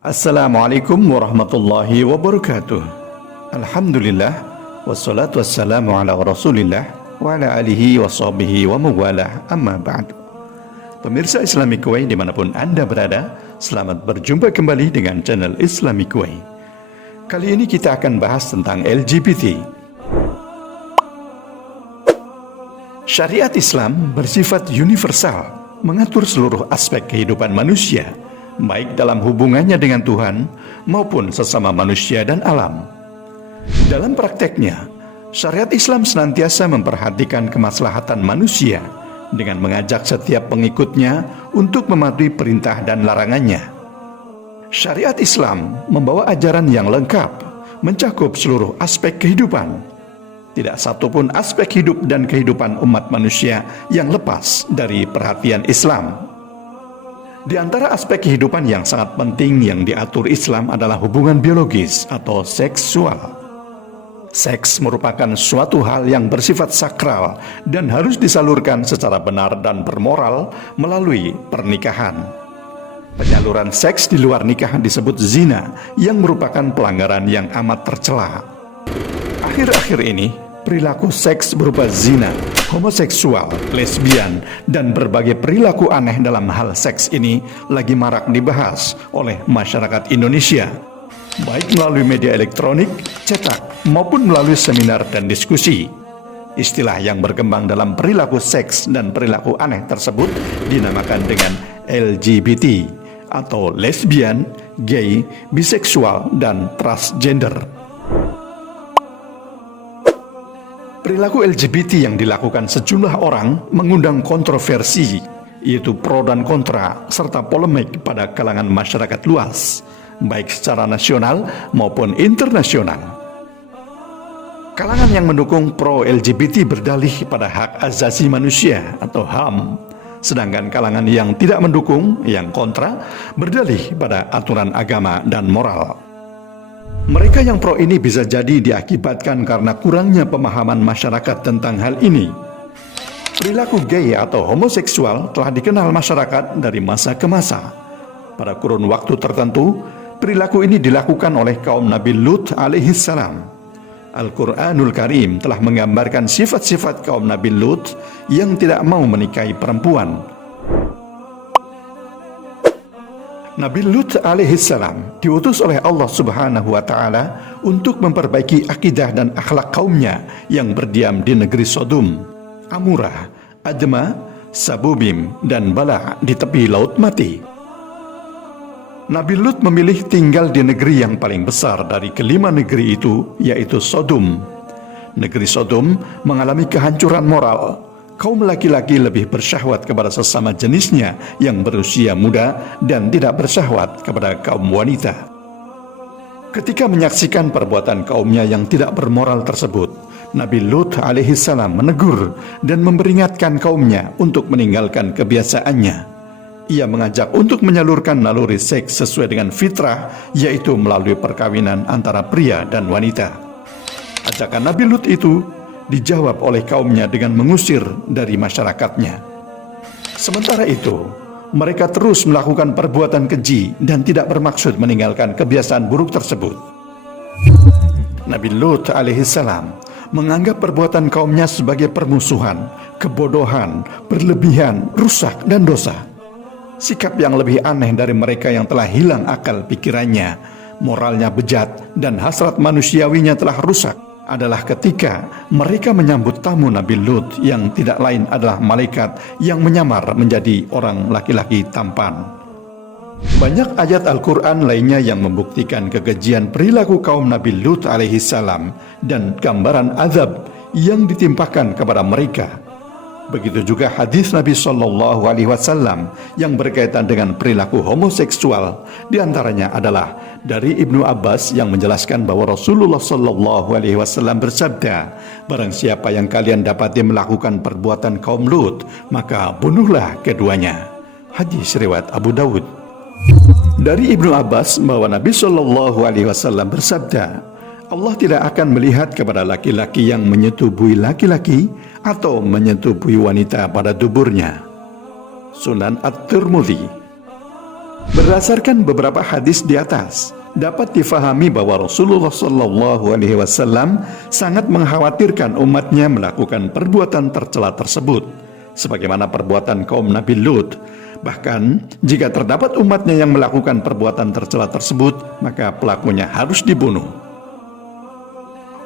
Assalamualaikum warahmatullahi wabarakatuh. Alhamdulillah, wassalatu wassalamu ala rasulillah wa ala alihi wa sahbihi wa mawalah, amma ba'du. Pemirsa Islamic Way dimanapun Anda berada, selamat berjumpa kembali dengan channel Islamic Way. Kali ini kita akan bahas tentang LGBT. Syariat Islam bersifat universal, mengatur seluruh aspek kehidupan manusia, baik dalam hubungannya dengan Tuhan maupun sesama manusia dan alam. Dalam prakteknya, syariat Islam senantiasa memperhatikan kemaslahatan manusia dengan mengajak setiap pengikutnya untuk mematuhi perintah dan larangannya. Syariat Islam membawa ajaran yang lengkap, mencakup seluruh aspek kehidupan. Tidak satupun aspek hidup dan kehidupan umat manusia yang lepas dari perhatian Islam. Di antara aspek kehidupan yang sangat penting yang diatur Islam adalah hubungan biologis atau seksual. Seks merupakan suatu hal yang bersifat sakral dan harus disalurkan secara benar dan bermoral melalui pernikahan. Penyaluran seks di luar nikah disebut zina, yang merupakan pelanggaran yang amat tercela. Akhir-akhir ini, perilaku seks berupa zina, homoseksual, lesbian, dan berbagai perilaku aneh dalam hal seks ini lagi marak dibahas oleh masyarakat Indonesia, baik melalui media elektronik, cetak, maupun melalui seminar dan diskusi. Istilah yang berkembang dalam perilaku seks dan perilaku aneh tersebut dinamakan dengan LGBT atau lesbian, gay, biseksual, dan transgender. Perilaku LGBT yang dilakukan sejumlah orang mengundang kontroversi, yaitu pro dan kontra, serta polemik pada kalangan masyarakat luas, baik secara nasional maupun internasional. Kalangan yang mendukung pro LGBT berdalih pada hak asasi manusia atau HAM, sedangkan kalangan yang tidak mendukung, yang kontra, berdalih pada aturan agama dan moral. Mereka yang pro ini bisa jadi diakibatkan karena kurangnya pemahaman masyarakat tentang hal ini. Perilaku gay atau homoseksual telah dikenal masyarakat dari masa ke masa. Pada kurun waktu tertentu, perilaku ini dilakukan oleh kaum Nabi Lut alaihissalam. Al-Quranul Karim telah menggambarkan sifat-sifat kaum Nabi Lut yang tidak mau menikahi perempuan. Nabi Lut alaihissalam diutus oleh Allah Subhanahu wa Ta'ala untuk memperbaiki akidah dan akhlak kaumnya yang berdiam di negeri Sodom, Amurah, Adma, Sabubim, dan Bala di tepi Laut Mati. Nabi Lut memilih tinggal di negeri yang paling besar dari kelima negeri itu, yaitu Sodom. Negeri Sodom mengalami kehancuran moral. Kaum laki-laki lebih bersyahwat kepada sesama jenisnya yang berusia muda dan tidak bersyahwat kepada kaum wanita. Ketika menyaksikan perbuatan kaumnya yang tidak bermoral tersebut, Nabi Lut alaihissalam menegur dan memperingatkan kaumnya untuk meninggalkan kebiasaannya. Ia mengajak untuk menyalurkan naluri seks sesuai dengan fitrah, yaitu melalui perkawinan antara pria dan wanita. Ajakan Nabi Lut itu dijawab oleh kaumnya dengan mengusir dari masyarakatnya. Sementara itu, mereka terus melakukan perbuatan keji dan tidak bermaksud meninggalkan kebiasaan buruk tersebut. Nabi Lut alaihissalam menganggap perbuatan kaumnya sebagai permusuhan, kebodohan, berlebihan, rusak, dan dosa. Sikap yang lebih aneh dari mereka yang telah hilang akal pikirannya, moralnya bejat, dan hasrat manusiawinya telah rusak adalah ketika mereka menyambut tamu Nabi Lut yang tidak lain adalah malaikat yang menyamar menjadi orang laki-laki tampan. Banyak ayat Al-Quran lainnya yang membuktikan kekejian perilaku kaum Nabi Lut alaihissalam dan gambaran azab yang ditimpakan kepada mereka. Begitu juga hadis Nabi SAW yang berkaitan dengan perilaku homoseksual. Di antaranya adalah dari Ibnu Abbas yang menjelaskan bahwa Rasulullah SAW bersabda, "Barang siapa yang kalian dapati melakukan perbuatan kaum Lut, maka bunuhlah keduanya." Hadis riwayat Abu Dawud. Dari Ibnu Abbas bahwa Nabi SAW bersabda, Allah tidak akan melihat kepada laki-laki yang menyetubuhi laki-laki atau menyetubuhi wanita pada duburnya. Sunan At-Tirmidzi. Berdasarkan beberapa hadis di atas, dapat difahami bahwa Rasulullah SAW sangat mengkhawatirkan umatnya melakukan perbuatan tercela tersebut, sebagaimana perbuatan kaum Nabi Lut. Bahkan, jika terdapat umatnya yang melakukan perbuatan tercela tersebut, maka pelakunya harus dibunuh.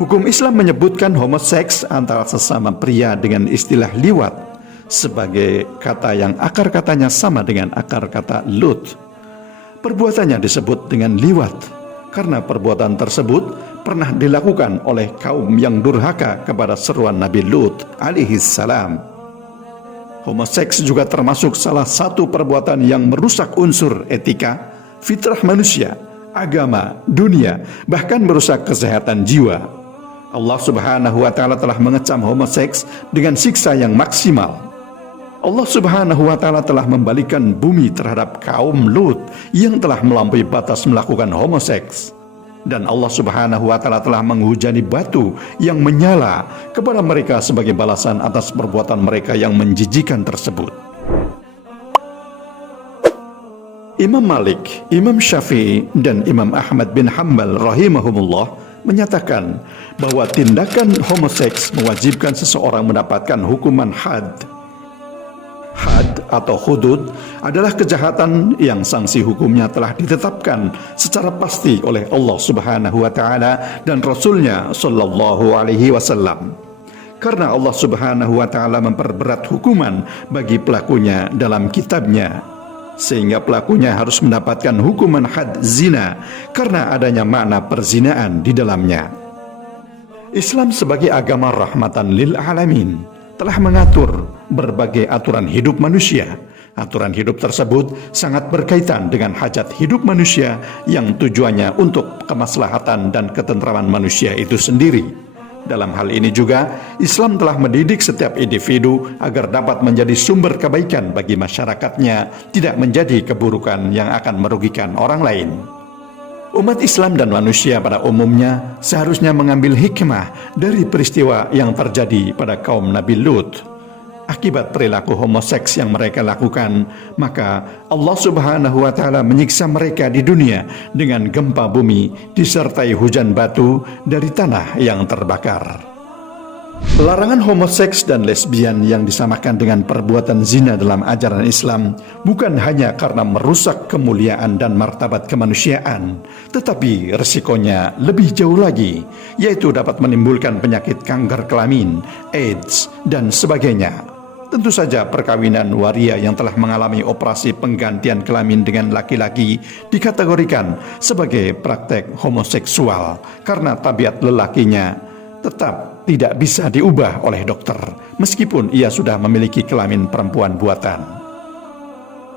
Hukum Islam menyebutkan homoseks antara sesama pria dengan istilah liwat sebagai kata yang akar katanya sama dengan akar kata Lut. Perbuatannya disebut dengan liwat karena perbuatan tersebut pernah dilakukan oleh kaum yang durhaka kepada seruan Nabi Lut alaihi salam. Homoseks juga termasuk salah satu perbuatan yang merusak unsur etika, fitrah manusia, agama, dunia, bahkan merusak kesehatan jiwa. Allah Subhanahu wa Ta'ala telah mengecam homoseks dengan siksa yang maksimal. Allah Subhanahu wa Ta'ala telah membalikkan bumi terhadap kaum Lut yang telah melampaui batas melakukan homoseks. Dan Allah Subhanahu wa Ta'ala telah menghujani batu yang menyala kepada mereka sebagai balasan atas perbuatan mereka yang menjijikan tersebut. Imam Malik, Imam Syafi'i, dan Imam Ahmad bin Hanbal rahimahumullah menyatakan bahwa tindakan homoseks mewajibkan seseorang mendapatkan hukuman had. Had atau hudud adalah kejahatan yang sanksi hukumnya telah ditetapkan secara pasti oleh Allah Subhanahu wa Ta'ala dan Rasulnya Sallallahu Alaihi Wasallam. Karena Allah Subhanahu wa Ta'ala memperberat hukuman bagi pelakunya dalam kitabnya, sehingga pelakunya harus mendapatkan hukuman had zina karena adanya makna perzinaan di dalamnya. Islam sebagai agama rahmatan lil alamin telah mengatur berbagai aturan hidup manusia. Aturan hidup tersebut sangat berkaitan dengan hajat hidup manusia yang tujuannya untuk kemaslahatan dan ketentraman manusia itu sendiri. Dalam hal ini juga, Islam telah mendidik setiap individu agar dapat menjadi sumber kebaikan bagi masyarakatnya, tidak menjadi keburukan yang akan merugikan orang lain. Umat Islam dan manusia pada umumnya seharusnya mengambil hikmah dari peristiwa yang terjadi pada kaum Nabi Lut. Akibat perilaku homoseks yang mereka lakukan, maka Allah Subhanahu wa Ta'ala menyiksa mereka di dunia dengan gempa bumi disertai hujan batu dari tanah yang terbakar. Larangan homoseks dan lesbian yang disamakan dengan perbuatan zina dalam ajaran Islam bukan hanya karena merusak kemuliaan dan martabat kemanusiaan, tetapi resikonya lebih jauh lagi, yaitu dapat menimbulkan penyakit kanker kelamin, AIDS, dan sebagainya. Tentu saja perkawinan waria yang telah mengalami operasi penggantian kelamin dengan laki-laki dikategorikan sebagai praktek homoseksual karena tabiat lelakinya tetap tidak bisa diubah oleh dokter meskipun ia sudah memiliki kelamin perempuan buatan.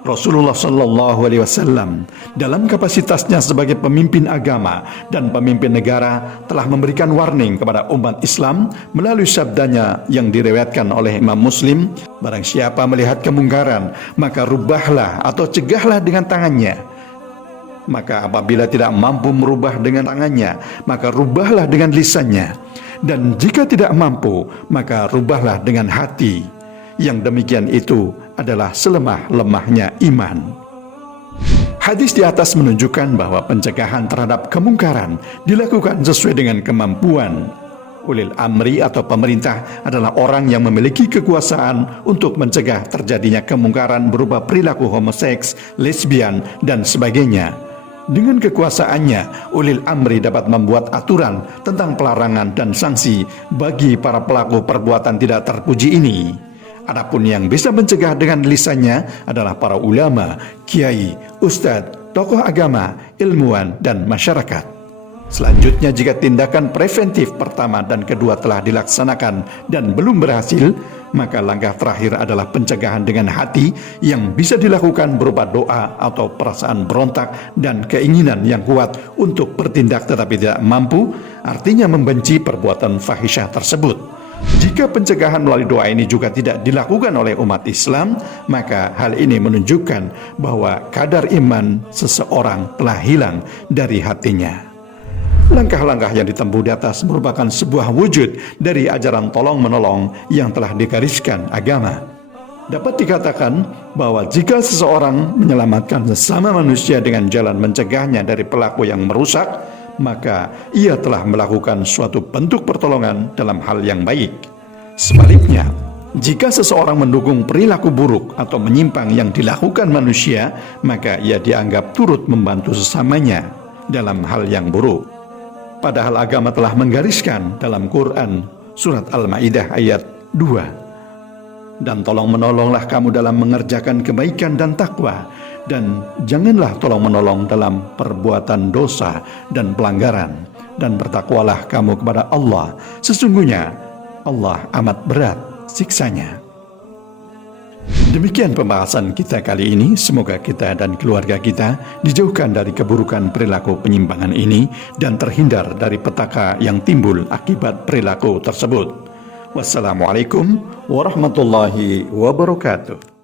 Rasulullah Shallallahu Alaihi Wasallam dalam kapasitasnya sebagai pemimpin agama dan pemimpin negara telah memberikan warning kepada umat Islam melalui sabdanya yang diriwayatkan oleh Imam Muslim, barang siapa melihat kemungkaran maka rubahlah atau cegahlah dengan tangannya. Maka apabila tidak mampu merubah dengan tangannya, maka rubahlah dengan lisannya. Dan jika tidak mampu, maka rubahlah dengan hati. Yang demikian itu adalah selemah-lemahnya iman. Hadis di atas menunjukkan bahwa pencegahan terhadap kemungkaran dilakukan sesuai dengan kemampuan. Ulil amri atau pemerintah adalah orang yang memiliki kekuasaan untuk mencegah terjadinya kemungkaran berupa perilaku homoseks, lesbian, dan sebagainya. Dengan kekuasaannya, ulil amri dapat membuat aturan tentang pelarangan dan sanksi bagi para pelaku perbuatan tidak terpuji ini. Adapun yang bisa mencegah dengan lisannya adalah para ulama, kiai, ustadz, tokoh agama, ilmuwan, dan masyarakat. Selanjutnya, jika tindakan preventif pertama dan kedua telah dilaksanakan dan belum berhasil, maka langkah terakhir adalah pencegahan dengan hati yang bisa dilakukan berupa doa atau perasaan berontak dan keinginan yang kuat untuk bertindak tetapi tidak mampu, artinya membenci perbuatan fahisyah tersebut. Jika pencegahan melalui doa ini juga tidak dilakukan oleh umat Islam, maka hal ini menunjukkan bahwa kadar iman seseorang telah hilang dari hatinya. Langkah-langkah yang ditempuh di atas merupakan sebuah wujud dari ajaran tolong-menolong yang telah digariskan agama. Dapat dikatakan bahwa jika seseorang menyelamatkan sesama manusia dengan jalan mencegahnya dari pelaku yang merusak, maka ia telah melakukan suatu bentuk pertolongan dalam hal yang baik. Sebaliknya, jika seseorang mendukung perilaku buruk atau menyimpang yang dilakukan manusia, maka ia dianggap turut membantu sesamanya dalam hal yang buruk. Padahal agama telah menggariskan dalam Quran surat Al-Maidah ayat 2. Dan tolong menolonglah kamu dalam mengerjakan kebaikan dan takwa, dan janganlah tolong menolong dalam perbuatan dosa dan pelanggaran, dan bertakwalah kamu kepada Allah, sesungguhnya Allah amat berat siksanya. Demikian pembahasan kita kali ini. Semoga kita dan keluarga kita dijauhkan dari keburukan perilaku penyimpangan ini dan terhindar dari petaka yang timbul akibat perilaku tersebut. Wassalamualaikum warahmatullahi wabarakatuh.